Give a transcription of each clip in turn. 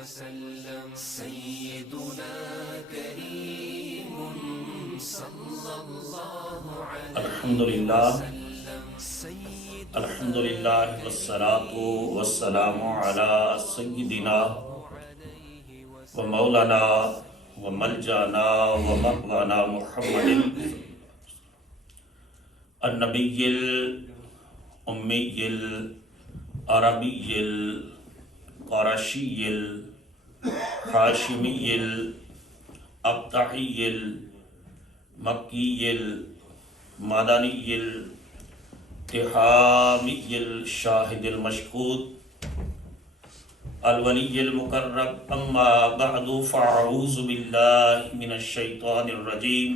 وسلم سيدنا كريم صلى الله عليه الحمد للہ والصلاة والسلام علی سیدنا و مولانا و ملجانا و مأوانا محمد النبی الامی العربی القرشی الحاشمی الابطحی المکی المدنی التحامی الشاہد المشہود الولی المقرب اما بعد فاعوذ باللہ من الشیطان الرجیم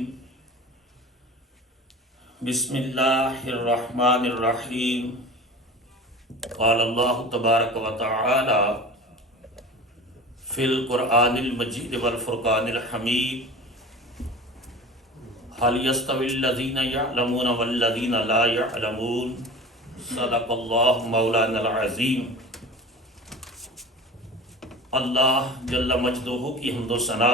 بسم اللہ الرحمن الرحیم قال اللہ تبارک و تعالی فی القرآن المجید والفرقان الحمید هل يستوي الذين يعلمون والذين لا يعلمون صدق اللہ مولانا العظیم۔ اللہ جل مجدہ کی حمد و ثنا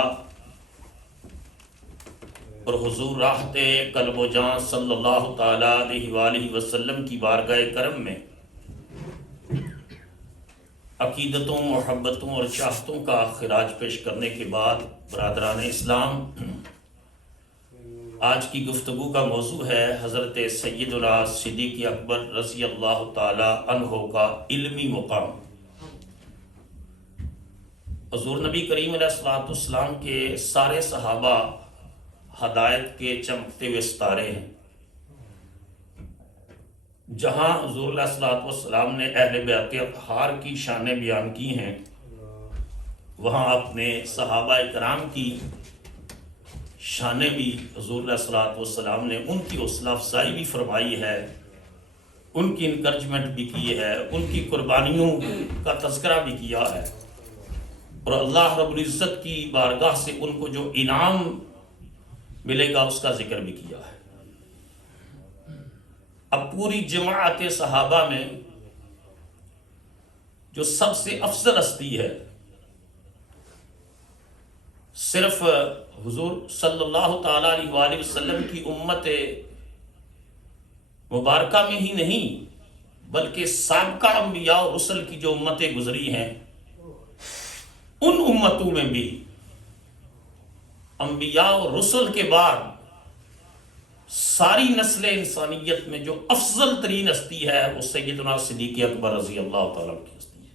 اور حضور راحت قلب و جان صلی اللہ تعالی علیہ وآلہ وسلم کی بارگاہ کرم میں عقیدتوں، محبتوں اور چاہتوں کا خراج پیش کرنے کے بعد برادران اسلام، آج کی گفتگو کا موضوع ہے حضرت سیدنا صدیق اکبر رضی اللہ تعالی عنہ کا علمی مقام۔ حضور نبی کریم علیہ السلام کے سارے صحابہ ہدایت کے چمکتے ہوئے ستارے ہیں۔ جہاں حضور علیہ السلام نے اہل بیت اطہار کی شانیں بیان کی ہیں، وہاں اپنے صحابہ کرام کی شانیں بھی حضور علیہ السلام نے ان کی حوصلہ افزائی بھی فرمائی ہے، ان کی انکرجمنٹ بھی کی ہے، ان کی قربانیوں کا تذکرہ بھی کیا ہے، اور اللہ رب العزت کی بارگاہ سے ان کو جو انعام ملے گا اس کا ذکر بھی کیا ہے۔ اب پوری جماعت صحابہ میں جو سب سے افضل ہستی ہے، صرف حضور صلی اللہ تعالی علیہ وآلہ وسلم کی امت مبارکہ میں ہی نہیں بلکہ سابقہ انبیاء اور رسل کی جو امتیں گزری ہیں، ان امتوں میں بھی انبیاء اور رسل کے بعد ساری نسل انسانیت میں جو افضل ترین ہستی ہے وہ سیدنا صدیق اکبر رضی اللہ تعالیٰ کی ہستی ہے۔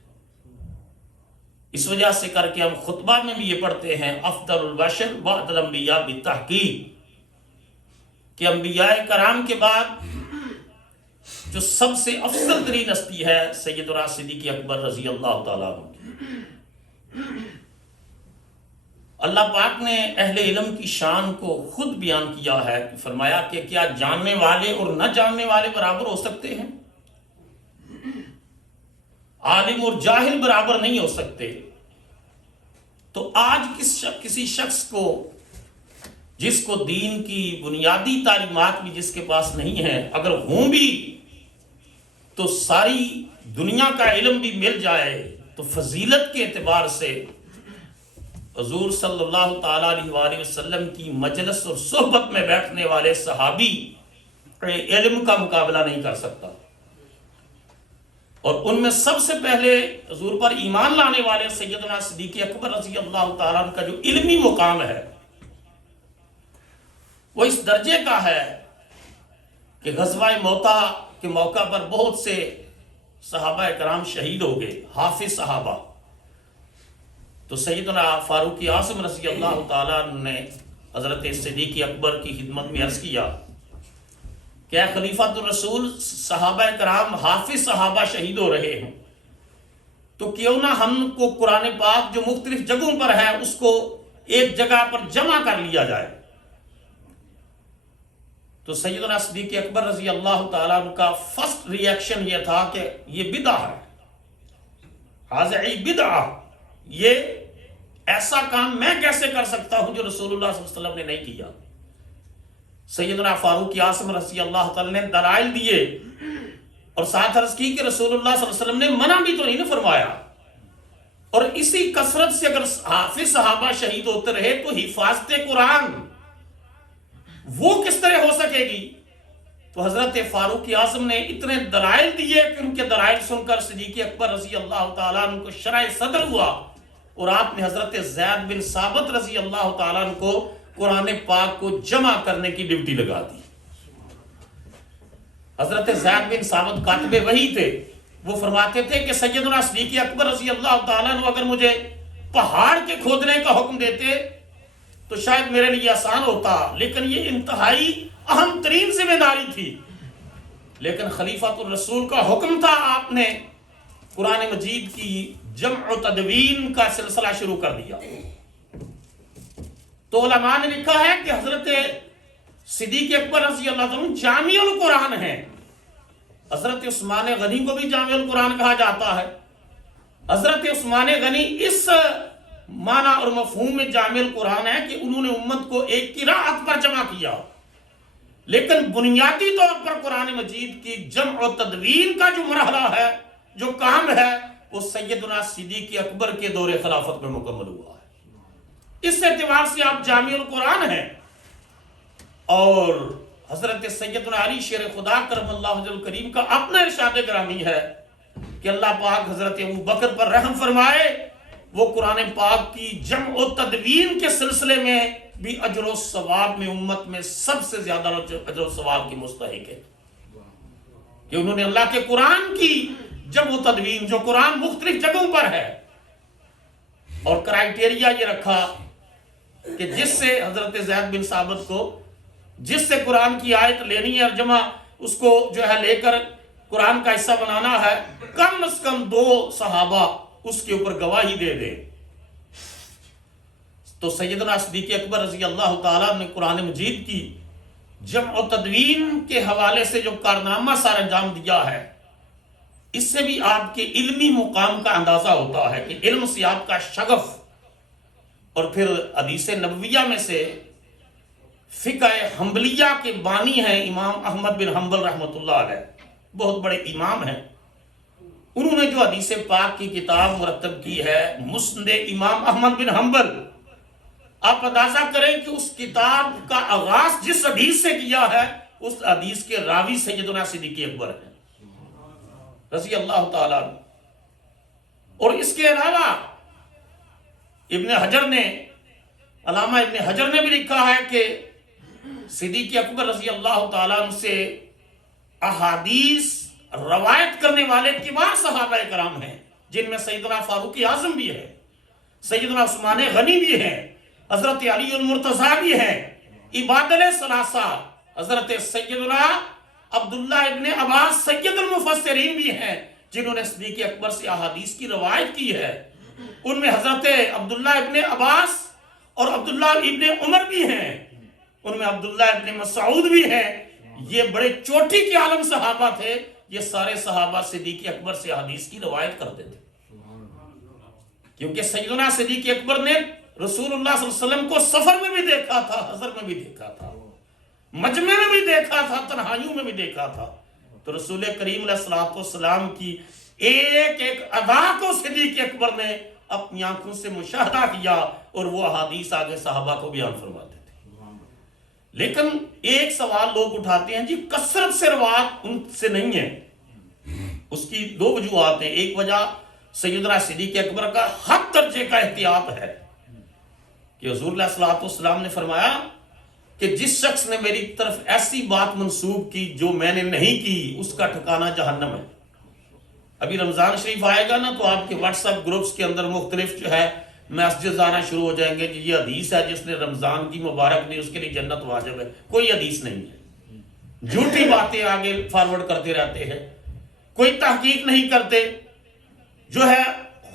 اس وجہ سے کر کے ہم خطبہ میں بھی یہ پڑھتے ہیں افضل البشر بعد الانبیاء بالتحقیق، کہ انبیاء کرام کے بعد جو سب سے افضل ترین ہستی ہے سیدنا صدیق اکبر رضی اللہ تعالیٰ عنہ کی۔ اللہ پاک نے اہل علم کی شان کو خود بیان کیا ہے، فرمایا کہ کیا جاننے والے اور نہ جاننے والے برابر ہو سکتے ہیں؟ عالم اور جاہل برابر نہیں ہو سکتے۔ تو آج کسی شخص کو جس کو دین کی بنیادی تعلیمات بھی جس کے پاس نہیں ہے، اگر ہوں بھی تو ساری دنیا کا علم بھی مل جائے تو فضیلت کے اعتبار سے حضور صلی اللہ تعالیٰ علیہ وآلہ وسلم کی مجلس اور صحبت میں بیٹھنے والے صحابی علم کا مقابلہ نہیں کر سکتا، اور ان میں سب سے پہلے حضور پر ایمان لانے والے سیدنا صدیق اکبر رضی اللہ تعالیٰ عنہ کا جو علمی مقام ہے وہ اس درجے کا ہے کہ غزوہ موتا کے موقع پر بہت سے صحابہ کرام شہید ہو گئے، حافظ صحابہ۔ تو سیدنا فاروق اعظم رضی اللہ تعالیٰ نے حضرت صدیق اکبر کی خدمت میں عرض کیا کہ اے خلیفۃ الرسول، صحابہ کرام حافظ صحابہ شہید ہو رہے ہیں، تو کیوں نہ ہم کو قرآن پاک جو مختلف جگہوں پر ہے اس کو ایک جگہ پر جمع کر لیا جائے۔ تو سیدنا صدیق اکبر رضی اللہ تعالیٰ عنہ کا فرسٹ ریئیکشن یہ تھا کہ یہ بدعہ ہے، ھذا بدعہ، یہ ایسا کام میں کیسے کر سکتا ہوں جو رسول اللہ صلی اللہ علیہ وسلم نے نہیں کیا۔ سیدنا فاروق اعظم رضی اللہ تعالیٰ نے دلائل دیے اور ساتھ عرض کی کہ رسول اللہ صلی اللہ علیہ وسلم نے منع بھی تو نہیں فرمایا، اور اسی کثرت سے اگر حافظ صحابہ شہید ہوتے رہے تو حفاظت قرآن وہ کس طرح ہو سکے گی؟ تو حضرت فاروق اعظم نے اتنے دلائل دیے کہ ان کے دلائل سن کر صدیق اکبر رضی اللہ تعالیٰ عنہ کو شرح صدر ہوا، اور آپ نے حضرت زید بن ثابت رضی اللہ تعالیٰ عنہ کو قرآن پاک کو جمع کرنے کی ڈیوٹی لگا دی۔ حضرت زید بن ثابت کاتب وحی تھے، وہ فرماتے تھے کہ سیدنا صدیق اکبر رضی اللہ تعالیٰ عنہ اگر مجھے پہاڑ کے کھودنے کا حکم دیتے تو شاید میرے لیے آسان ہوتا، لیکن یہ انتہائی اہم ترین ذمہ داری تھی۔ لیکن خلیفۃ الرسول کا حکم تھا، آپ نے قرآن مجید کی جمع و تدوین کا سلسلہ شروع کر دیا۔ تو علماء نے لکھا ہے کہ حضرت صدیق اکبر رضی اللہ عنہ جامع القرآن ہیں۔ حضرت عثمان غنی کو بھی جامع القرآن کہا جاتا ہے۔ حضرت عثمان غنی اس معنی اور مفہوم میں جامع القرآن ہے کہ انہوں نے امت کو ایک قرأت پر جمع کیا، لیکن بنیادی طور پر قرآن مجید کی جمع و تدوین کا جو مرحلہ ہے، جو کام ہے، وہ سیدنا صدیق اکبر کے دور خلافت میں مکمل ہوا ہے۔ اس اعتبار سے آپ جامع القرآن ہیں۔ اور حضرت سیدنا علی شیر خدا کرم اللہ وجہ الکریم کا اپنا ارشاد گرامی ہے کہ اللہ پاک حضرت ابو بکر پر رحم فرمائے، وہ قرآن پاک کی جمع و تدوین کے سلسلے میں بھی اجر و ثواب میں امت میں سب سے زیادہ اجر و ثواب کی مستحق ہے، کہ انہوں نے اللہ کے قرآن کی جمع و تدوین، جو قرآن مختلف جگہوں پر ہے، اور کرائیٹیریا یہ رکھا کہ جس سے حضرت زید بن ثابت کو جس سے قرآن کی آیت لینی ہے اور جمع اس کو جو ہے لے کر قرآن کا حصہ بنانا ہے، کم از کم 2 صحابہ اس کے اوپر گواہی دے دے۔ تو سیدنا صدیق اکبر رضی اللہ تعالیٰ نے قرآن مجید کی جمع و تدوین کے حوالے سے جو کارنامہ سار انجام دیا ہے، اس سے بھی آپ کے علمی مقام کا اندازہ ہوتا ہے کہ علم سے آپ کا شغف۔ اور پھر حدیث نبویہ میں سے فقہ حنبلیہ کے بانی ہیں امام احمد بن حنبل رحمۃ اللہ علیہ، بہت بڑے امام ہیں۔ انہوں نے جو حدیث پاک کی کتاب مرتب کی ہے مسند امام احمد بن حنبل، آپ اندازہ کریں کہ اس کتاب کا آغاز جس حدیث سے کیا ہے، اس حدیث کے راوی سیدنا صدیق اکبر ہیں رضی اللہ تعالیٰ عنہ۔ اور اس کے علاوہ ابن حجر نے، علامہ ابن حجر نے بھی لکھا ہے کہ صدیق اکبر رضی اللہ تعالیٰ عنہ سے احادیث روایت کرنے والے کبار صحابہ کرام ہیں، جن میں سیدنا فاروق اعظم بھی ہے، سیدنا عثمان غنی بھی ہیں، حضرت علی المرتضیٰ بھی ہیں، عباد ثلاثہ حضرت سیدنا عبداللہ ابن عباس سید المفسرین بھی ہیں، جنہوں نے صدیق اکبر سے احادیث کی روایت کی ہے۔ ان میں حضرت عبداللہ ابن عباس اور عبداللہ ابن عمر بھی ہیں، ان میں عبداللہ ابن مسعود بھی ہیں۔ یہ بڑے چوٹی کے عالم صحابہ تھے، یہ سارے صحابہ صدیق اکبر سے حدیث کی روایت کرتے تھے، کیونکہ سیدنا صدیق اکبر نے رسول اللہ صلی اللہ علیہ وسلم کو سفر میں بھی دیکھا تھا، حضر میں بھی دیکھا تھا، مجمع میں بھی دیکھا تھا، تنہائیوں میں بھی دیکھا تھا۔ تو رسول کریم علیہ السلام کی ایک ایک ادا کو صدیق اکبر نے اپنی آنکھوں سے مشاہدہ کیا، اور وہ احادیث آگے صحابہ کو بیان فرماتے تھے۔ لیکن ایک سوال لوگ اٹھاتے ہیں، جی کثرت سے روایت ان سے نہیں ہے۔ اس کی 2 وجوہات ہیں۔ ایک وجہ سیدنا صدیق اکبر کا حق درجے کا احتیاط ہے کہ حضور علیہ الصلوۃ والسلام نے فرمایا کہ جس شخص نے میری طرف ایسی بات منسوب کی جو میں نے نہیں کی، اس کا ٹھکانہ جہنم ہے۔ ابھی رمضان شریف آئے گا نا، تو آپ کے واٹس ایپ گروپس کے اندر مختلف جو ہے میسیجز آنا شروع ہو جائیں گے کہ یہ حدیث ہے جس نے رمضان کی مبارک دی اس کے لیے جنت واجب ہے۔ کوئی حدیث نہیں ہے، جھوٹی باتیں آگے فارورڈ کرتے رہتے ہیں، کوئی تحقیق نہیں کرتے۔ جو ہے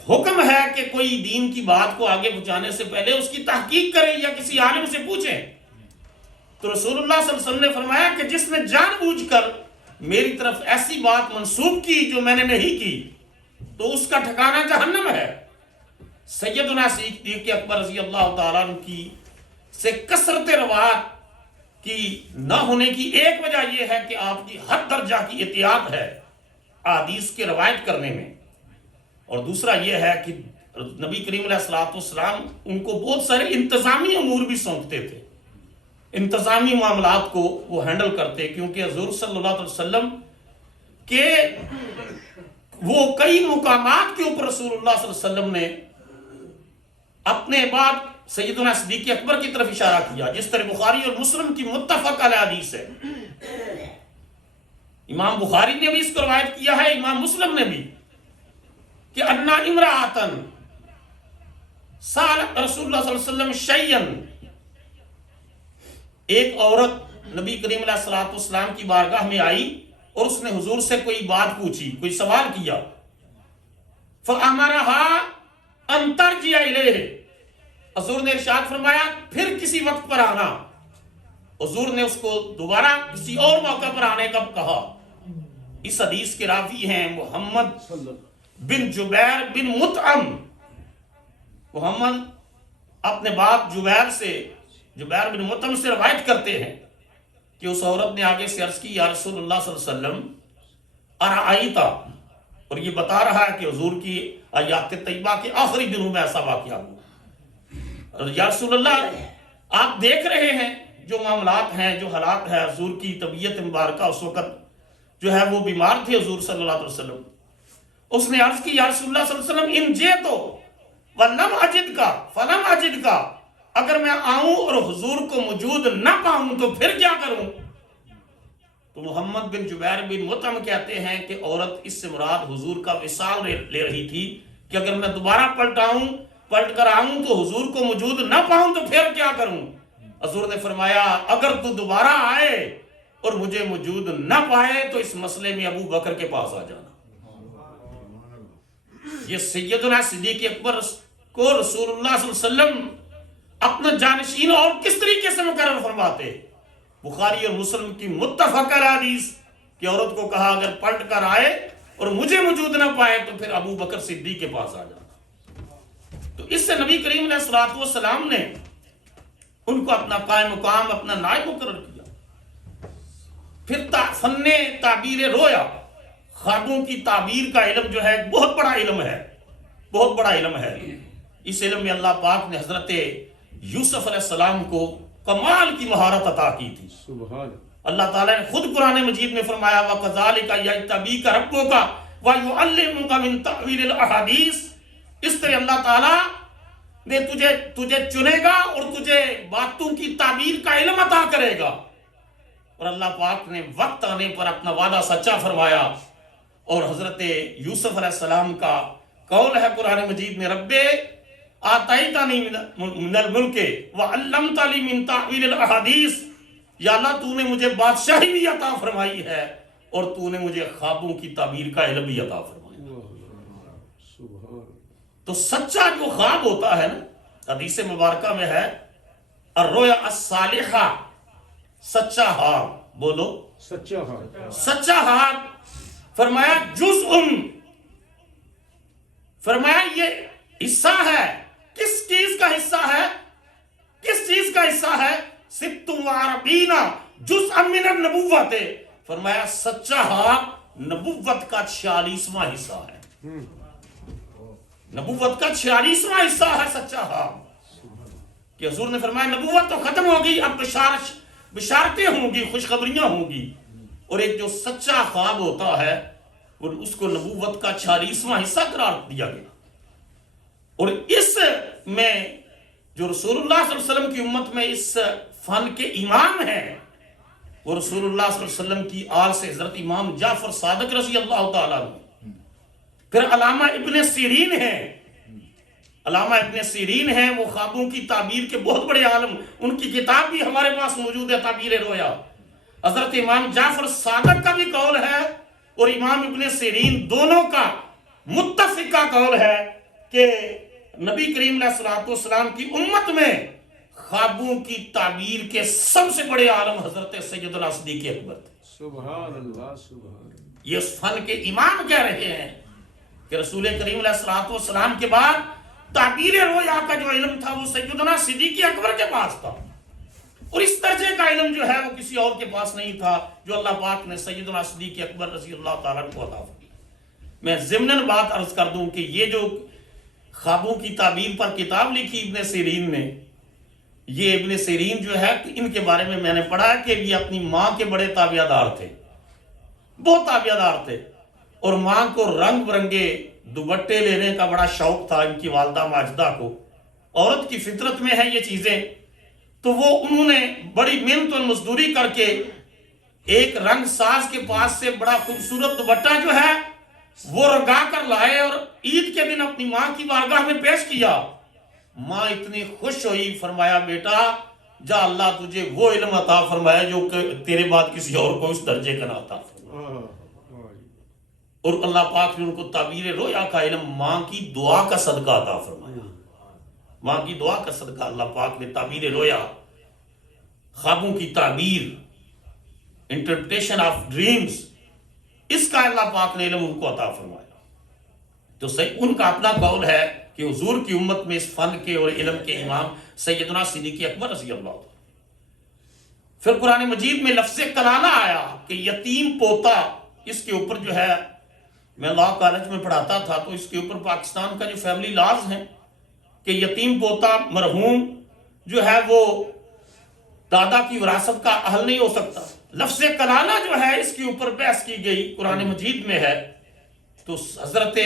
حکم ہے کہ کوئی دین کی بات کو آگے پہنچانے سے پہلے اس کی تحقیق کریں یا کسی عالم سے پوچھیں۔ تو رسول اللہ صلی اللہ علیہ وسلم نے فرمایا کہ جس نے جان بوجھ کر میری طرف ایسی بات منسوب کی جو میں نے نہیں کی، تو اس کا ٹھکانہ جہنم ہے۔ سیدنا صدیق اکبر رضی اللہ تعالیٰ عنہ کی سے کثرت روایت کی نہ ہونے کی ایک وجہ یہ ہے کہ آپ کی حد درجہ کی احتیاط ہے احادیث کی روایت کرنے میں، اور دوسرا یہ ہے کہ نبی کریم علیہ الصلوۃ والسلام ان کو بہت سارے انتظامی امور بھی سونپتے تھے، انتظامی معاملات کو وہ ہینڈل کرتے، کیونکہ حضور صلی اللہ علیہ وسلم کے وہ کئی مقامات کے اوپر رسول اللہ صلی اللہ علیہ وسلم نے اپنے بعد سیدنا صدیق اکبر کی طرف اشارہ کیا، جس طرح بخاری اور مسلم کی متفق علیہ حدیث ہے۔ امام بخاری نے بھی اس کو روایت کیا ہے، امام مسلم نے بھی، کہ انا امرأۃن سال رسول اللہ صلی اللہ علیہ وسلم شیئن، ایک عورت نبی کریم علیہ الصلوۃ والسلام کی بارگاہ میں آئی اور اس نے حضور سے کوئی بات پوچھی، کوئی سوال کیا، فَأَمَرَهَا أَن تَرْجِعَ إِلَيْهِ، حضور نے ارشاد فرمایا پھر کسی وقت پر آنا۔ حضور نے اس کو دوبارہ کسی اور موقع پر آنے کا کہا۔ اس حدیث کے راوی ہیں محمد بن جبیر بن مطعم۔ محمد اپنے باپ جبیر بن مطعم سے روایت کرتے ہیں کہ اس عورت نے آگے سے عرض کی، یا رسول اللہ صلی اللہ علیہ وسلم ارائیتا، اور یہ بتا رہا ہے کہ حضور کی آیات طیبہ کے آخری دنوں میں ایسا واقعہ ہوا، یا رسول اللہ آپ دیکھ رہے ہیں جو معاملات ہیں، جو حالات ہیں، حضور کی طبیعت مبارکہ اس وقت جو ہے وہ بیمار تھے حضور صلی اللہ علیہ وسلم۔ اس نے عرض کی، یا رسول اللہ صلی اللہ علیہ وسلم ان جئتو ولم اجد کا فلم اجد کا، اگر میں آؤں اور حضور کو موجود نہ پاؤں تو پھر کیا کروں؟ تو محمد بن جبیر بن مطعم کہتے ہیں کہ عورت اس سے مراد حضور کا وصال لے رہی تھی، کہ اگر میں دوبارہ پلٹ کر آؤں تو حضور کو موجود نہ پاؤں تو پھر کیا کروں؟ حضور نے فرمایا اگر تو دوبارہ آئے اور مجھے موجود نہ پائے تو اس مسئلے میں ابو بکر کے پاس آ جانا۔ یہ سیدنا صدیق اکبر کو رسول اللہ صلی اللہ علیہ وسلم اپنا جانشین اور کس طریقے سے مقرر فرماتے؟ بخاری اور مسلم کی متفق حدیث کہ عورت کو کہا اگر پلٹ کر آئے اور مجھے موجود نہ پائے تو پھر ابو بکر صدیق کے پاس آ جانا۔ تو اس سے نبی کریم علیہ الصلوۃ والسلام نے ان کو اپنا قائم مقام، اپنا نائب مقرر کیا۔ پھر فن تعبیر رویا، خوابوں کی تعبیر کا علم جو ہے بہت بڑا علم ہے، بہت بڑا علم ہے۔ اس علم میں اللہ پاک نے حضرت یوسف علیہ السلام کو کمال کی مہارت عطا کی تھی۔ اللہ تعالیٰ نے خود قرآن مجید میں فرمایا وَكَذَلِكَ يَجْتَبِيكَ رَبُّكَ وَيُعَلِّمُكَ مِن تَأْوِيلِ الْأَحَادِيثِ، اس طرح اللہ تعالیٰ نے تجھے چنے گا اور تجھے باتوں کی تعبیر کا علم عطا کرے گا۔ اور اللہ پاک نے وقت آنے پر اپنا وعدہ سچا فرمایا، اور حضرت یوسف علیہ السلام کا قول ہے قرآن مجید میں رب آتیتنی من الملک وعلمتنی من تأویل الاحادیث، یا اللہ تو نے مجھے بادشاہی بھی عطا فرمائی ہے اور تو نے مجھے خوابوں کی تعبیر کا علم بھی عطا فرمایا۔ تو سچا جو خواب ہوتا ہے نا، حدیث مبارکہ میں ہے الرؤیا الصالحہ، سچا خواب، بولو سچا خواب، فرمایا جزء، فرمایا یہ حصہ ہے، کس چیز کا حصہ ہے؟ کس چیز کا حصہ ہے؟ 46 جزء من النبوت، فرمایا سچا خواب نبوت کا 46واں حصہ ہے، نبوت کا 46واں حصہ ہے سچا خواب۔ کہ حضور نے فرمایا نبوت تو ختم ہوگی، اب بشارتیں ہوں گی، خوشخبریاں ہوں گی، اور ایک جو سچا خواب ہوتا ہے اس کو نبوت کا 46واں حصہ قرار دیا گیا۔ اور اس میں جو رسول اللہ صلی اللہ علیہ وسلم کی امت میں اس فن کے امام ہیں وہ رسول اللہ صلی اللہ علیہ وسلم کی آل سے حضرت امام جعفر صادق رضی اللہ تعالیٰ عنہ، پھر علامہ ابن سیرین ہیں، علامہ ابن سیرین ہیں، وہ خوابوں کی تعبیر کے بہت بڑے عالم، ان کی کتاب بھی ہمارے پاس موجود ہے تعبیر رویا۔ حضرت امام جعفر صادق کا بھی قول ہے اور امام ابن سیرین دونوں کا متفقہ قول ہے کہ نبی کریم علیہ الصلوۃ والسلام کی امت میں خوابوں کی تعبیر کے سب سے بڑے عالم حضرت سیدنا صدیق اکبر تھے۔ سبحان اللہ، سبحان اللہ۔ یہ اس فن کے امام کہہ رہے ہیں کہ رسول کریم علیہ الصلوۃ والسلام کے بعد تعبیر رویا کا جو علم تھا وہ سیدنا صدیق اکبر کے پاس تھا، اور اس درجے کا علم جو ہے وہ کسی اور کے پاس نہیں تھا جو اللہ پاک نے سیدنا صدیق اکبر رضی اللہ تعالیٰ کو عطا فرمایا۔ میں ضمناً بات عرض کر دوں کہ یہ جو خوابوں کی تعبیر پر کتاب لکھی ابن سیرین نے. یہ ابن سیرین جو ہے ان کے بارے میں نے پڑھا کہ یہ اپنی ماں کے بڑے تابعہ دار تھے، بہت تابعہ دار تھے، اور ماں کو رنگ برنگے دوپٹے لینے کا بڑا شوق تھا ان کی والدہ ماجدہ کو. عورت کی فطرت میں ہے یہ چیزیں. تو وہ انہوں نے بڑی محنت اور مزدوری کر کے ایک رنگ ساز کے پاس سے بڑا خوبصورت دوپٹہ جو ہے وہ رنگا کر لائے اور عید کے دن اپنی ماں کی بارگاہ میں پیش کیا. ماں اتنی خوش ہوئی، فرمایا بیٹا جا اللہ تجھے وہ علم عطا فرمایا جو کہ تیرے بعد کسی اور کو اس درجے کا نہ عطا فرمایا. اور اللہ پاک نے ان کو تعبیر رویا کا علم ماں کی دعا کا صدقہ عطا فرمایا. ماں کی دعا کا صدقہ اللہ پاک نے تعبیر رویا، خوابوں کی تعبیر، انٹرپریٹیشن آف ڈریمز، اس کا اللہ پاک نے علم ان کو عطا فرمایا. تو ان کا اپنا قول ہے کہ حضور کی امت میں اس فن کے اور علم کے امام سیدنا صدیق اکبر رضی اللہ عنہ. پھر قرآن مجید میں لفظ کلالہ آیا کہ یتیم پوتا، اس کے اوپر جو ہے میں لا کالج میں پڑھاتا تھا تو اس کے اوپر پاکستان کا جو فیملی لاز ہیں کہ یتیم پوتا مرحوم جو ہے وہ دادا کی وراثت کا اہل نہیں ہو سکتا. لفظ کلالہ جو ہے اس کے اوپر بحث کی گئی قرآن مجید میں ہے. تو حضرت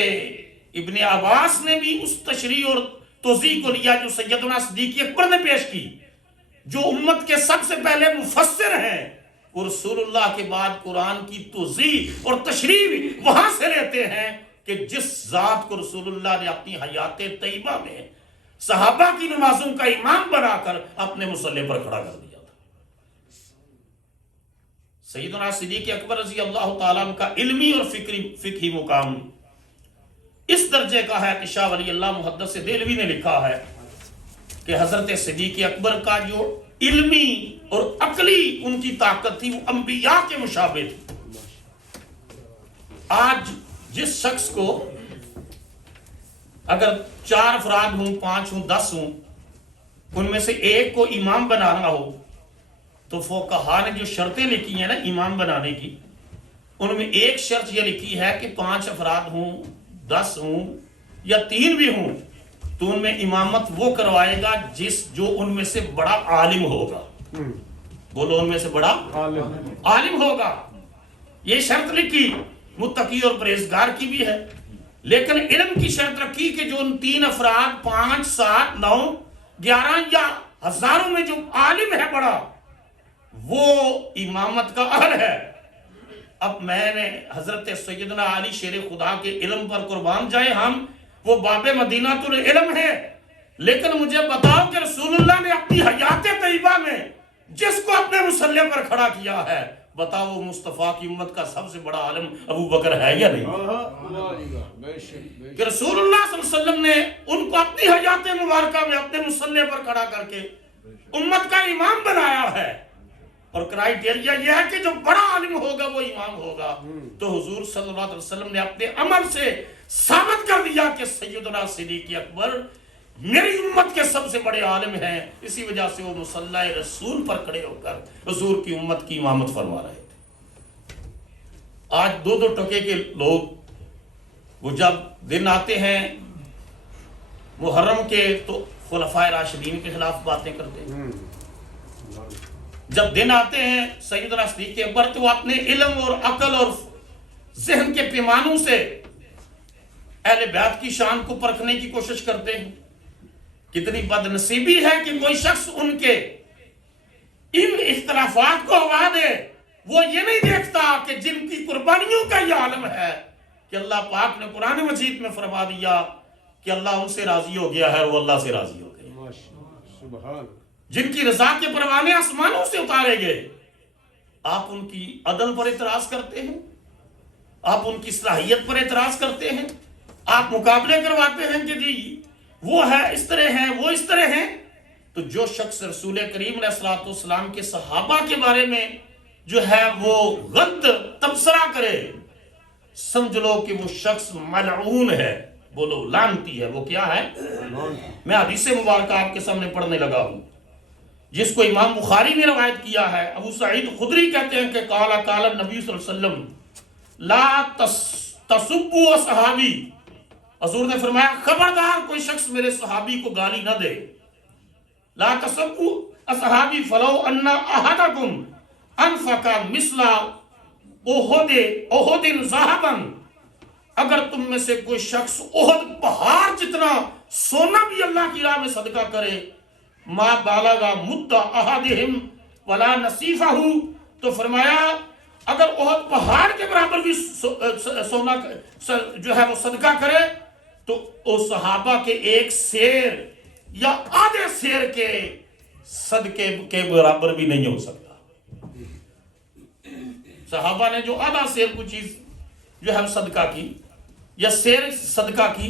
ابن عباس نے بھی اس تشریح اور توضیح کو لیا جو سیدنا صدیق اکبر نے پیش کی، جو امت کے سب سے پہلے مفسر ہیں، اور رسول اللہ کے بعد قرآن کی توضیح اور تشریح وہاں سے لیتے ہیں کہ جس ذات کو رسول اللہ نے اپنی حیات طیبہ میں صحابہ کی نمازوں کا امام بنا کر اپنے مصلی پر کھڑا کر دیا تھا. سیدنا صدیق اکبر رضی اللہ تعالیٰ عنہ کا علمی اور فقہی مقام اس درجے کا ہے کہ شاہ ولی اللہ محدث دہلوی نے لکھا ہے کہ حضرت صدیق اکبر کا جو علمی اور عقلی ان کی طاقت تھی وہ انبیاء کے مشابہ تھی. آج جس شخص کو اگر 4 افراد ہوں، 5 ہوں، 10 ہوں، ان میں سے ایک کو امام بنانا ہو تو فقہا نے جو شرطیں لکھی ہیں نا امام بنانے کی، ان میں ایک شرط یہ لکھی ہے کہ 5 افراد ہوں، 10 ہوں یا 3 بھی ہوں تو ان میں امامت وہ کروائے گا جو ان میں سے بڑا عالم ہوگا. بولو ان میں سے بڑا عالم ہوگا. یہ شرط لکھی، متقی اور پرہیزگار کی بھی ہے، لیکن علم کی شرط رکھی کہ جو ان 3 افراد 5 7 9 11 یا ہزاروں میں جو عالم ہے بڑا وہ امامت کا اہل ہے. اب میں نے حضرت سیدنا علی شیر خدا کے علم پر قربان جائے، ہم وہ باب مدینہ العلم ہے، لیکن مجھے بتاؤ کہ رسول اللہ نے اپنی حیات طیبہ میں جس کو اپنے مصلی پر کھڑا کیا ہے، بتاؤ وہ مصطفیٰ کی امت کا سب سے بڑا عالم ابو بکر ہے یا نہیں؟ کہ رسول اللہ صلی اللہ علیہ وسلم نے ان کو اپنی حیات مبارکہ میں اپنے مصلی پر کھڑا کر کے امت کا امام بنایا ہے. اور کرائیٹیریا یہ ہے کہ جو بڑا عالم ہوگا وہ امام ہوگا. تو حضور صلی اللہ علیہ وسلم نے اپنے عمل سے ثابت کر دیا کہ سیدنا صدیق اکبر میری امت کے سب سے بڑے عالم ہیں. اسی وجہ سے وہ مصلی رسول پر کھڑے ہو کر حضور کی امت کی امامت فرما رہے تھے. آج 2 ٹکے کے لوگ وہ جب دن آتے ہیں محرم کے تو خلفائے راشدین کے خلاف باتیں کرتے ہیں. جب دن آتے ہیں سیدنا صدیق اکبر تو وہ اپنے علم اور عقل اور ذہن کے پیمانوں سے اہل بیت کی شان کو پرکھنے کی کوشش کرتے ہیں. کتنی بد نصیبی ہے کہ کوئی شخص ان کے ان اختلافات کو ہوا دے. وہ یہ نہیں دیکھتا کہ جن کی قربانیوں کا یہ عالم ہے کہ اللہ پاک نے قرآن مجید میں فرما دیا کہ اللہ ان سے راضی ہو گیا ہے اور وہ اللہ سے راضی ہو گئے. سبحان. جن کی رضا کے پروانے آسمانوں سے اتارے گئے، آپ ان کی عدل پر اعتراض کرتے ہیں، آپ ان کی صلاحیت پر اعتراض کرتے ہیں، آپ مقابلے کرواتے ہیں کہ جی وہ ہے اس طرح ہیں وہ اس طرح ہیں. تو جو شخص رسول کریم علیہ السلام کے صحابہ کے بارے میں جو ہے وہ غلط تبصرہ کرے، سمجھ لو کہ وہ شخص ملعون ہے. بولو لعنتی ہے. وہ کیا ہے؟ میں حدیث مبارکہ آپ کے سامنے پڑھنے لگا ہوں جس کو امام بخاری نے روایت کیا ہے. ابو سعید خدری کہتے ہیں کہ قال نبی صلی اللہ علیہ وسلم لا تسبوا اصحابی حضور نے فرمایا خبردار کوئی شخص میرے صحابی کو گالی نہ دے. لا تسبوا اصحابی فلو ان احدکم انفق مثل احد ذهبا، اگر تم میں سے کوئی شخص احد پہاڑ جتنا سونا بھی اللہ کی راہ میں صدقہ کرے، ما بالغ مد احدہم ولا نصیفہ، تو فرمایا اگر احد پہاڑ کے برابر بھی سونا جو ہے وہ صدقہ کرے تو اس صحابہ کے ایک سیر یا آدھے سیر کے صدقے کے برابر بھی نہیں ہو سکتا. صحابہ نے جو آدھا سیر کو چیز جو ہے صدقہ کی یا سیر صدقہ کی،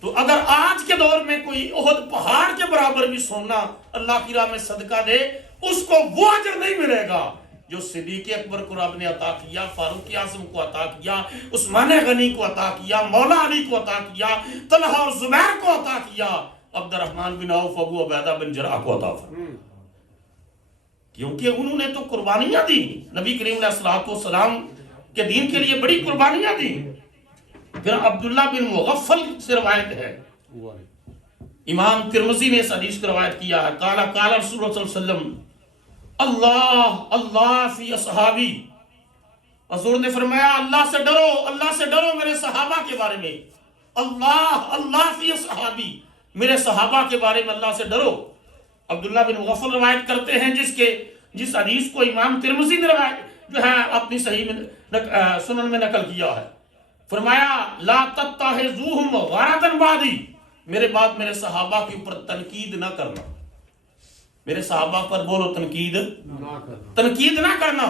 تو اگر آج کے دور میں کوئی احد پہاڑ کے برابر بھی سونا اللہ کی راہ میں صدقہ دے، اس کو وہ اجر نہیں ملے گا جو صدیق اکبر کو رب نے عطا کیا، فاروق اعظم کو عطا کیا، عثمان غنی کو عطا کیا، مولا علی کو عطا کیا، طلحہ اور زبیر کو عطا کیا، عبد الرحمن بن عوف، ابو عبیدہ بن جراح کو عطا فرمایا. کیونکہ انہوں نے تو قربانیاں دی، نبی کریم علیہ الصلوۃ والسلام کے دین کے لیے بڑی قربانیاں دی. پھر عبداللہ بن مغفل سے روایت ہے، امام ترمذی نے اس حدیث کو روایت کیا ہے، قال قال رسول اللہ صلی اللہ علیہ وسلم اللہ اللہ فی اصحابی، حضور نے فرمایا اللہ سے ڈرو میرے صحابہ کے بارے میں، اللہ اللہ فی اصحابی، میرے صحابہ کے بارے میں اللہ سے ڈرو. عبداللہ بن مغفل روایت کرتے ہیں جس حدیث کو امام ترمذی نے روایت جو ہے اپنی صحیح میں سنن میں نقل کیا ہے. فرمایا لا تتخذوہم غرضا بعدی، میرے بعد میرے صحابہ کے اوپر تنقید نہ کرنا. میرے صحابہ پر بولو تنقید نہ کرنا،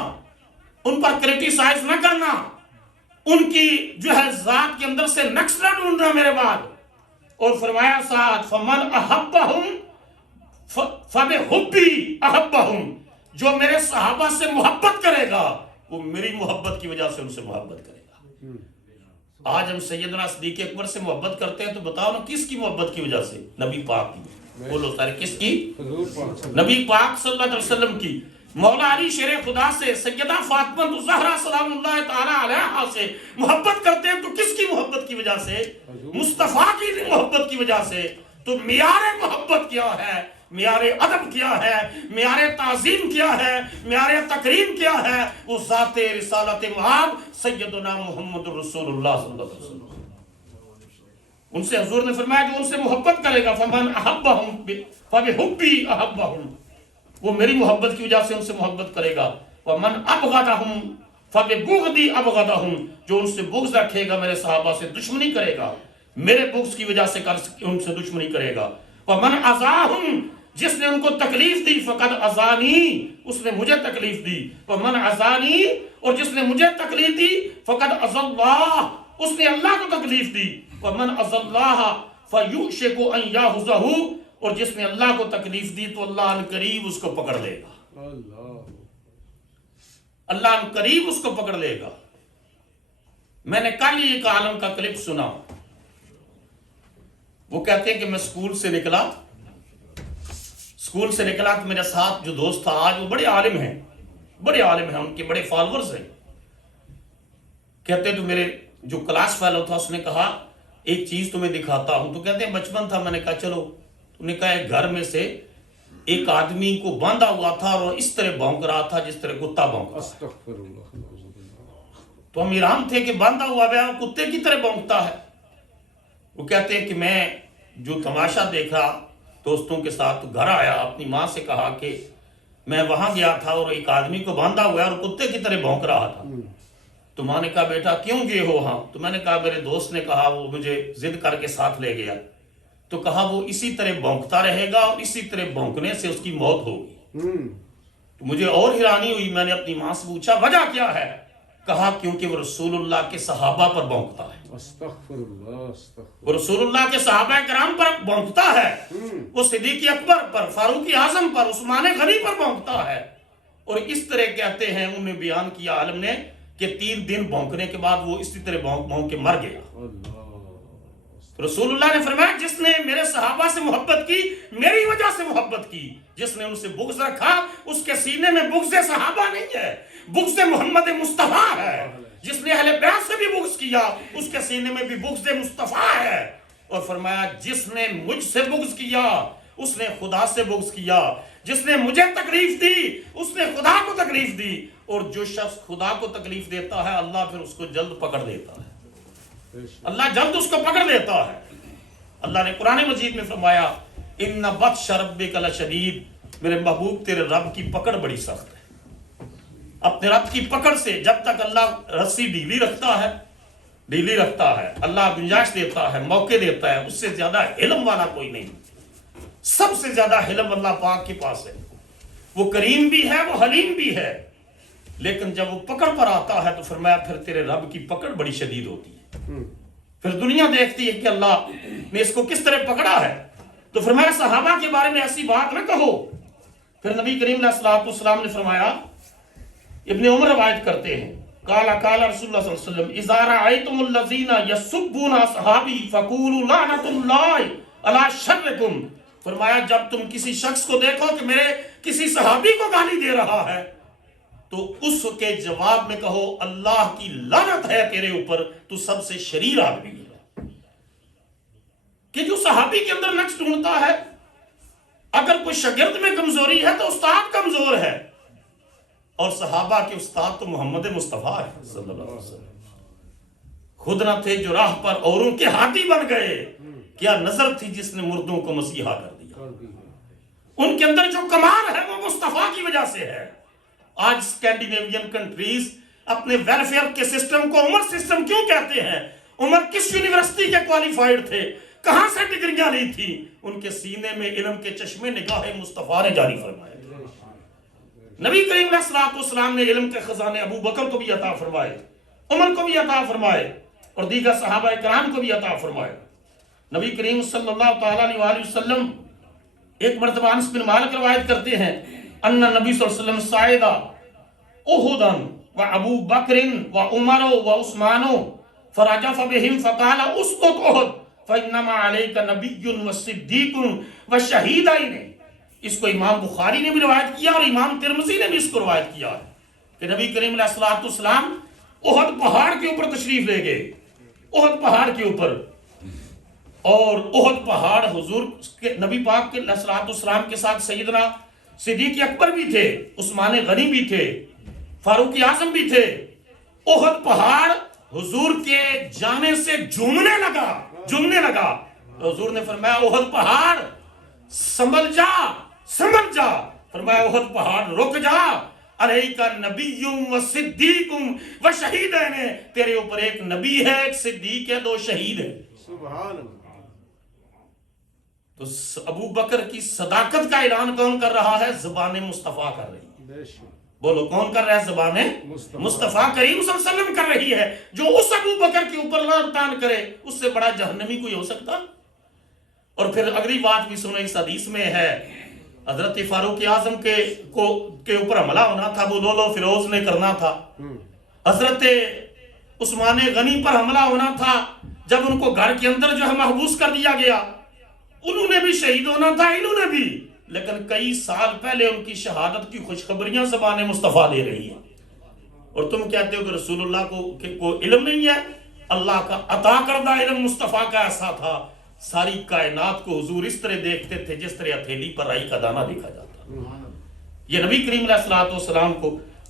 ان پر کرٹیسائز نہ کرنا، ان کی جو ہے ذات کے اندر سے نقص نہ ڈھونڈنا میرے بعد. اور فرمایا ساتھ فمن احبہم فبحبی احبہم، جو میرے صحابہ سے محبت کرے گا وہ میری محبت کی وجہ سے ان سے محبت کرے گا. آج ہم سیدنا صدیق اکبر سے محبت کرتے ہیں تو بتاؤ نا کس کی محبت کی وجہ سے؟ نبی پاک کی. بولو سارے کس کی؟ نبی پاک صلی اللہ علیہ وسلم کی. مولا علی شیر خدا سے، سیدہ فاطمہ الزہرا سلام اللہ تعالی علیہا سے محبت کرتے ہیں تو کس کی محبت کی وجہ سے؟ مصطفیٰ کی محبت کی وجہ سے. تو معیار محبت کیا ہے، معیار ادب کیا ہے، معیار تعظیم کیا ہے، معیار تکریم کیا ہے؟ وہ ذات رسالت مآب سیدنا محمد رسول اللہ صلی اللہ علیہ وسلم. ان سے حضور نے فرمایا جو ان سے محبت کرے گا فمن احبہم فبحبی احبہم، وہ میری محبت کی وجہ سے ان سے محبت کرے گا. ومن ابغضہم فببغضی ابغضہم، جو ان سے بغض رکھے گا میرے صحابہ سے دشمنی کرے گا، میرے بغض کی وجہ سے ان سے دشمنی کرے گا. ومن اذاہم، جس نے ان کو تکلیف دی فقد اذانی، اس نے مجھے تکلیف دی. ومن اذانی، اور جس نے مجھے تکلیف دی فقد اذى اللہ، اس نے اللہ کو تکلیف دی. ومن اذى اللہ فیوشک ان یاخذہ، اور جس نے اللہ کو تکلیف دی تو اللہ ان قریب اس کو پکڑ لے گا. اللہ ان قریب اس کو پکڑ لے گا. میں نے کل ایک عالم کا کلپ سنا، وہ کہتے ہیں کہ میں اسکول سے نکلا تو میرے ساتھ جو دوست تھا آج وہ بڑے عالم ہیں، ان کے بڑے فالورز ہیں. کہتے ہیں تو میرے جو کلاس فیلو تھا اس نے کہا ایک چیز تمہیں دکھاتا ہوں. تو کہتے ہیں بچپن تھا، میں نے کہا چلو. تو نے کہا ایک گھر میں سے ایک آدمی کو باندھا ہوا تھا اور اس طرح بھونک رہا تھا جس طرح کتا بھونک رہا. تو ہم حیران تھے کہ باندھا ہوا ہے کتے کی طرح بھونکتا ہے. وہ کہتے ہیں کہ میں جو تماشا دیکھا دوستوں کے ساتھ، تو گھر آیا، اپنی ماں سے کہا کہ میں وہاں گیا تھا اور ایک آدمی کو باندھا ہوا ہے اور کتے کی طرح بھونک رہا تھا. تو ماں نے کہا بیٹا کیوں گئے ہو وہاں؟ تو میں نے کہا میرے دوست نے کہا، وہ مجھے ضد کر کے ساتھ لے گیا. تو کہا وہ اسی طرح بھونکتا رہے گا اور اسی طرح بھونکنے سے اس کی موت ہوگی. تو مجھے اور حیرانی ہوئی، میں نے اپنی ماں سے پوچھا وجہ کیا ہے؟ کہا کیونکہ وہ رسول اللہ کے صحابہ پر بھونکتا ہے. وہ رسول اللہ کے صحابہ کرام پر بھونکتا ہے، وہ صدیق اکبر پر، فاروق اعظم پر، عثمان غنی پر بھونکتا ہے. اور اس طرح کہتے ہیں، انہوں نے بیان کیا عالم نے کہ 3 دن بھونکنے کے بعد وہ اسی طرح بھونک کے مر گیا. رسول اللہ نے فرمایا جس نے میرے صحابہ سے محبت کی میری وجہ سے محبت کی، جس نے ان سے بغض رکھا اس کے سینے میں بغض صحابہ نہیں ہے، بغض محمد مصطفیٰ ہے. جس نے اہل بیت سے بھی بغض کیا اس کے سینے میں بھی بغض مصطفیٰ ہے. اور فرمایا جس نے مجھ سے بغض کیا اس نے خدا سے بغض کیا، جس نے مجھے تکلیف دی اس نے خدا کو تکلیف دی، اور جو شخص خدا کو تکلیف دیتا ہے اللہ پھر اس کو جلد پکڑ لیتا ہے، اللہ جلد اس کو پکڑ لیتا ہے. اللہ نے قرآن مجید میں فرمایا ان بطش ربک لشدید، میرے محبوب تیرے رب کی پکڑ بڑی سخت ہے. اپنے رب کی پکڑ سے جب تک اللہ رسی ڈھیلی رکھتا ہے اللہ گنجائش دیتا ہے، موقع دیتا ہے، اس سے زیادہ علم والا کوئی نہیں. سب سے زیادہ علم اللہ پاک کے پاس ہے. وہ کریم بھی ہے، وہ حلیم بھی ہے، لیکن جب وہ پکڑ پر آتا ہے تو فرمایا پھر تیرے رب کی پکڑ بڑی شدید ہوتی ہے. پھر دنیا دیکھتی ہے کہ اللہ نے اس کو کس طرح پکڑا ہے. تو فرمایا صحابہ کے بارے میں ایسی بات نہ کہو. پھر نبی کریم علیہ الصلوۃ والسلام نے فرمایا، ابن عمر روایت کرتے ہیں، قال رسول اللہ صلی اللہ علیہ وسلم اذا رأيتم الذين يسبون اصحابي فقولوا لعنة الله على شركم. فرمایا جب تم کسی شخص کو دیکھو کہ میرے کسی صحابی کو گالی دے رہا ہے تو اس کے جواب میں کہو اللہ کی لعنت ہے تیرے اوپر، تو سب سے شریر آدمی ہے. کہ جو صحابی کے اندر نقص ڈھونڈتا ہے، اگر کوئی شاگرد میں کمزوری ہے تو استاد کمزور ہے، اور صحابہ کے استاد تو محمد مصطفیٰ ہے صلی اللہ علیہ وسلم. خود نہ تھے جو راہ پر اوروں کے ہاتھی بن گئے، کیا نظر تھی جس نے مردوں کو مسیحا کر دیا. ان کے اندر جو کمال ہے وہ مصطفیٰ کی وجہ سے ہے. آج اسکینڈینیوین کنٹریز اپنے ویلفیئر کے سسٹم کو عمر سسٹم کیوں کہتے ہیں؟ عمر کس یونیورسٹی کے کوالیفائڈ تھے، کہاں سے ڈگریاں لی تھی؟ ان کے سینے میں علم کے چشمے نگاہ مصطفیٰ نے جاری فرمائے. نبی کریم علیہ الصلوۃ والسلام نے علم کے خزانے ابو بکر کو بھی عطا فرمائے، عمر کو بھی عطا فرمائے، اور دیگر صحابہ کرام کو بھی عطا فرمائے. نبی کریم صلی اللہ تعالیٰ علیہ وآلہ وسلم ایک مرتبہ انس بن مالک روایت کرتے ہیں ان نبی صلی اللہ علیہ وسلم صعد احدا وابو بکر وعمر وعثمان فرجف بهم فقال اسقط احد فانما عليك نبي وصديق وشهيدين. اس کو امام بخاری نے بھی روایت کیا اور امام ترمذی نے بھی اس کو روایت کیا ہے کہ نبی کریم علیہ الصلوۃ والسلام احد پہاڑ کے اوپر تشریف لے گئے، احد پہاڑ کے اوپر، اور احد پہاڑ حضور نبی پاک کے علیہ الصلوۃ والسلام کے ساتھ سیدنا صدیق اکبر بھی تھے، عثمان غنی بھی تھے، فاروق اعظم بھی تھے. احد پہاڑ حضور کے جانے سے جھومنے لگا. حضور نے فرمایا احد پہاڑ سنبھل جا. فرمایا احد پہاڑ رک جا. علیک نبی و صدیق و شہیدین، تیرے اوپر ایک نبی ہے، ایک صدیق ہے، 2 شہید ہیں. سبحان اللہ. تو ابو بکر کی صداقت کا اعلان کون کر رہا ہے؟ زبان مصطفیٰ کر رہی ہے. بے شک. بولو کون کر رہا ہے؟ زبان مصطفیٰ کریم صلی اللہ علیہ وسلم کر رہی ہے. جو اس ابو بکر کے اوپر لعنت کرے اس سے بڑا جہنمی کوئی ہو سکتا؟ اور پھر اگلی بات بھی سنو، اس حدیث میں ہے حضرت فاروق اعظم کے اوپر حملہ ہونا تھا، وہ لولو فیروز نے کرنا تھا. حضرت عثمان غنی پر حملہ ہونا تھا، جب ان کو گھر کے اندر جو ہے محبوس کر دیا گیا، انہوں نے بھی شہید ہونا تھا، انہوں نے بھی، لیکن کئی سال پہلے ان کی شہادت کی خوشخبریاں زبان مصطفیٰ دے رہی ہیں. اور تم کہتے ہو کہ رسول اللہ کو علم نہیں ہے. اللہ کا عطا کردہ علم مصطفیٰ کا ایسا تھا، ساری کائنات کو حضور اس طرح دیکھتے تھے جس طرح ہتھیلی پر رائی کا دانہ دیکھا جاتا. یہ نبی کریم علیہ الصلوۃ والسلام کو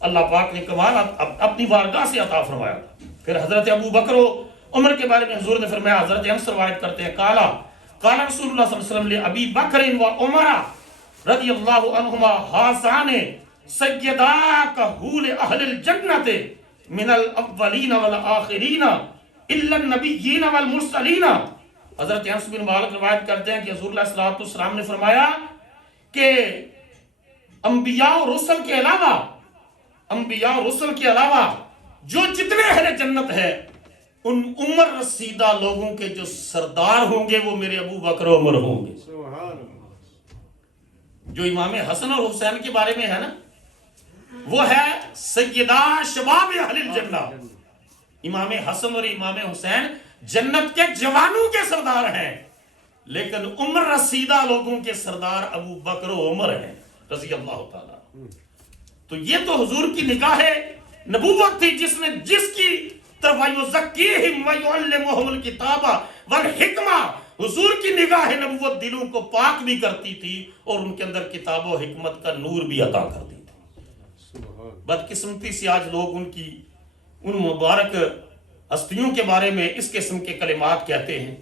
اللہ پاک نے کمال اپنی بارگاہ سے عطا فرمایا. پھر حضرت ابو بکر و عمر کے بارے میں حضور نے فرمایا، حضرت انس روایت کرتے ہیں، قال رسول اللہ صلی اللہ علیہ وسلم لابی بکر و عمر رضی اللہ عنہما ہذان سیدا کہول اہل الجنت من الاولین والآخرین الا النبیین والمرسلین. حضرت انس بن مالک روایت کرتے ہیں کہ حضور علیہ الصلوۃ والسلام نے فرمایا کہ انبیاء و رسل کے علاوہ جو جتنے اہل جنت ہیں ان عمر رسیدہ لوگوں کے جو سردار ہوں گے وہ میرے ابو بکر و عمر ہوں گے. سبحان اللہ. جو امام حسن اور حسین کے بارے میں ہے نا، وہ ہے سیدہ شباب اہل الجنہ. امام حسن اور امام حسین جنت کے جوانوں کے سردار ہیں، لیکن عمر رسیدہ لوگوں کے سردار ابو بکر و عمر ہیں رضی اللہ تعالیٰ. تو یہ تو حضور کی نگاہ نبوت تھی جس کی طرف وَيُزَكِّيهِمْ وَيُعَلِّمُهُمُ الْكِتَابَ وَالْحِکْمَةَ، حضور کی نگاہ نبوت دلوں کو پاک بھی کرتی تھی اور ان کے اندر کتاب و حکمت کا نور بھی عطا کرتی تھی۔ بدقسمتی سے آج لوگ ان مبارک ہستیوں کے بارے میں اس قسم کے کلمات کہتے ہیں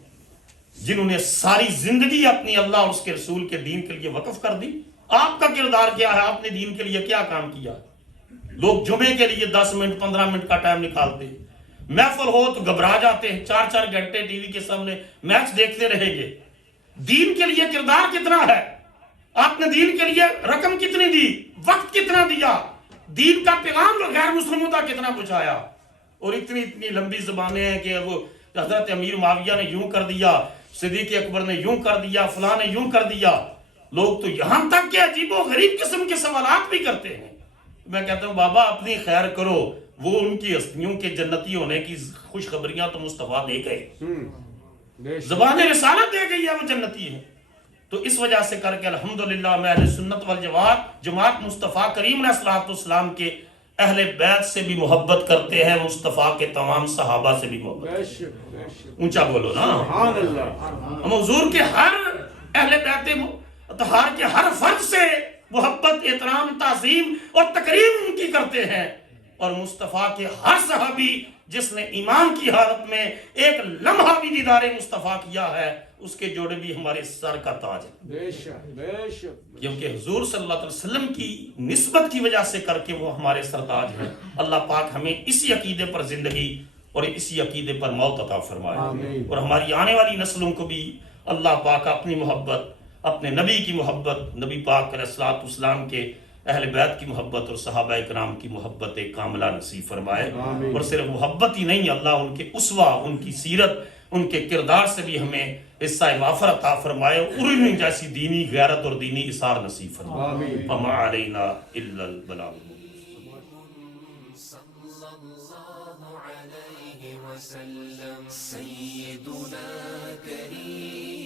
جنہوں نے ساری زندگی اپنی اللہ اور اس کے رسول کے دین کے لیے وقف کر دی۔ آپ کا کردار کیا ہے؟ آپ نے دین کے لیے کیا کام کیا؟ لوگ جمعے کے لیے 10 منٹ 15 منٹ کا ٹائم نکالتے ہیں، محفل ہو تو گھبرا جاتے ہیں، 4 گھنٹے ٹی وی کے سامنے میچ دیکھتے رہیں گے۔ دین کے لیے کردار کتنا ہے؟ آپ نے دین کے لیے رقم کتنی دی، وقت کتنا دیا، دین کا پیغام غیر مسلموں تک کتنا پہنچایا؟ اور اتنی لمبی زبانیں ہیں کہ وہ حضرت امیر معاویہ نے یوں کر دیا، صدیق اکبر نے یوں کر دیا، فلاں نے یوں کر دیا۔ لوگ تو یہاں تک کہ عجیب و غریب قسم کے سوالات بھی کرتے ہیں۔ میں کہتا ہوں بابا اپنی خیر کرو، وہ ان کی ہستیوں کے جنتی ہونے کی خوشخبریاں تو مصطفیٰ دے گئے، زبان رسالت دے گئی ہے، وہ جنتی ہے۔ تو اس وجہ سے کر کے الحمدللہ میں اہل سنت والجماعت مصطفیٰ کریم علیہ السلام کے اہل بیت سے بھی محبت کرتے ہیں، مصطفیٰ کے تمام صحابہ سے بھی محبت۔ اونچا بولو نا، ہم حضور کے ہر اہل بیت اطہار کے ہر فرد سے محبت، احترام، تعظیم اور تقریب ان کی کرتے ہیں، اور مصطفیٰ کے ہر صحابی جس نے ایمان کی حالت میں ایک لمحہ بھی دیدار مصطفیٰ کیا ہے، اس کے جوڑے بھی ہمارے سر کا تاج ہے، کیونکہ حضور صلی اللہ علیہ وسلم کی نسبت کی وجہ سے کر کے وہ ہمارے سرتاج ہیں۔ اللہ پاک ہمیں اسی عقیدے پر زندگی اور اسی عقیدے پر موت عطا فرمائے، اور ہماری آنے والی نسلوں کو بھی اللہ پاک اپنی محبت، اپنے نبی کی محبت، نبی پاک علیہ الصلوۃ والسلام کے اہل بیت کی محبت اور صحابہ اکرام کی محبت کاملہ نصیب فرمائے۔ اور صرف محبت ہی نہیں، اللہ ان کے اسوہ، ان کی سیرت، ان کے کردار سے بھی ہمیں حصہ وافر عطا فرمائے، اور انہیں جیسی دینی غیرت اور دینی اثار نصیب فرمائے۔ وما علینا الا البلاغ۔ صلی اللہ علیہ وسلم سیدنا کریم